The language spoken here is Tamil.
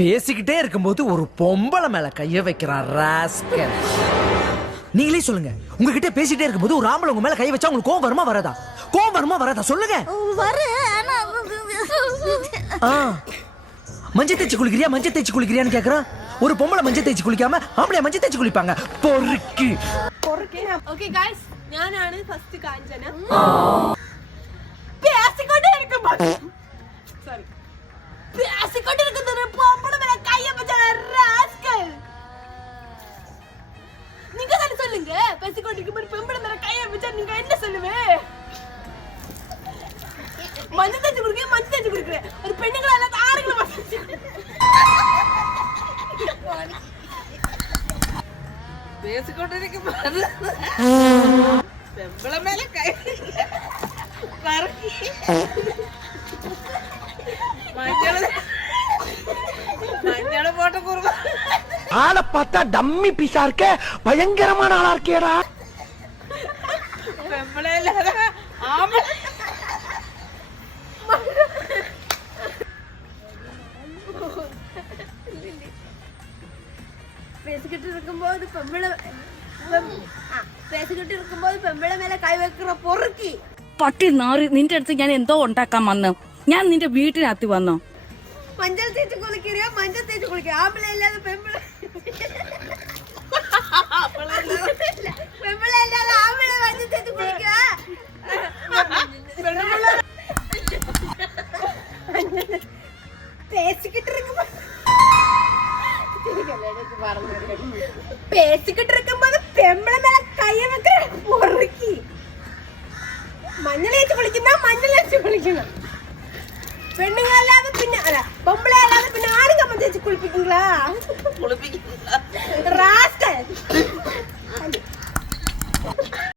பேசிக்கிட்டே இருக்கும்போது ஒரு பொம்பளை மேல கைய வைக்கிறான் ராஸ்கல். நீங்களே சொல்லுங்க, உங்ககிட்ட பேசிட்டே இருக்கும்போது ஒரு ஆம்பளை உங்க மேல கை வச்சா உங்களுக்கு கோவம் வருமா வராதா? கோவம் வருமா வராதா சொல்லுங்க. மஞ்சள் தேய்ச்சி குளிக்கிறியா மஞ்சள் தேய்ச்சி குளிக்கிறியான்னு கேக்குறான். ஒரு பொம்பளை மஞ்சள் தேய்ச்சி குளிக்காம ஆம்பளை மஞ்சள் தேய்ச்சி குளிப்பாங்க. பொறுக்கி. ஓகே गाइस, ഞാനാണ് ഫസ്റ്റ് കാഞ്ചന. പേസിക്കൊണ്ടിരിക്കുമ്പോൾ സോറി പേസിക്കൊണ്ടിരിക്കുന്ന പൊമ്പള மேல கைய வச்ச ராஸ்கல். நீங்க தான சொல்லுங்க, பேசிக்கொண்டிருக்கும்போது பொம்பள மேல கைய வச்சா நீங்க என்ன சொல்லுவே? மஞ்சள் தேய்ச்சி குளிக்கிற ஒரு பெண்ணுங்கள எல்லாம் ஆறுங்கள வச்சு பேசிக்கொண்டிருக்கும்போது பொம்பள மேல கை பறக்கி மஞ்சள் போட்டு குறுக்க ஆளை பார்த்தா டம்மி பீஸா இருக்க, பயங்கரமான ஆளா இருக்கேடா. பொம்பள இல்லாத ஆம்பளை பேசிக்கிட்டு இருக்கும்போது പെമ്പിള മേലെ കൈവെക്കുന്ന പൊറുക്കി. പട്ടി നാറി, നിന്റെ അടുത്ത് ഞാൻ എന്തോ ഉണ്ടാക്കാൻ വന്നു? ഞാൻ നിന്റെ വീട്ടിനകത്ത് വന്നോ? മഞ്ഞൾ തേച്ച് കുളിക്കറിയോ? മഞ്ഞൾ തേച്ച് കുളിക്കുക. ആമ്പിള അല്ലാതെ പെമ്പിള അല്ലാതെ ആമ്പിള മഞ്ഞൾ തേച്ച് കുളിക്കുക. பேசிக்கிட்டு இருக்கும்போது பெம்பளை மேல கைய வைக்கிற பொறுக்கி. மஞ்சள் தேய்ச்சி குளிக்கணும். பெண்ணுங்க அல்லாத பின்ன பொம்பளை அல்லாத பின்ன ஆணுங்க மஞ்சள் தேய்ச்சி குளிப்பீங்களா?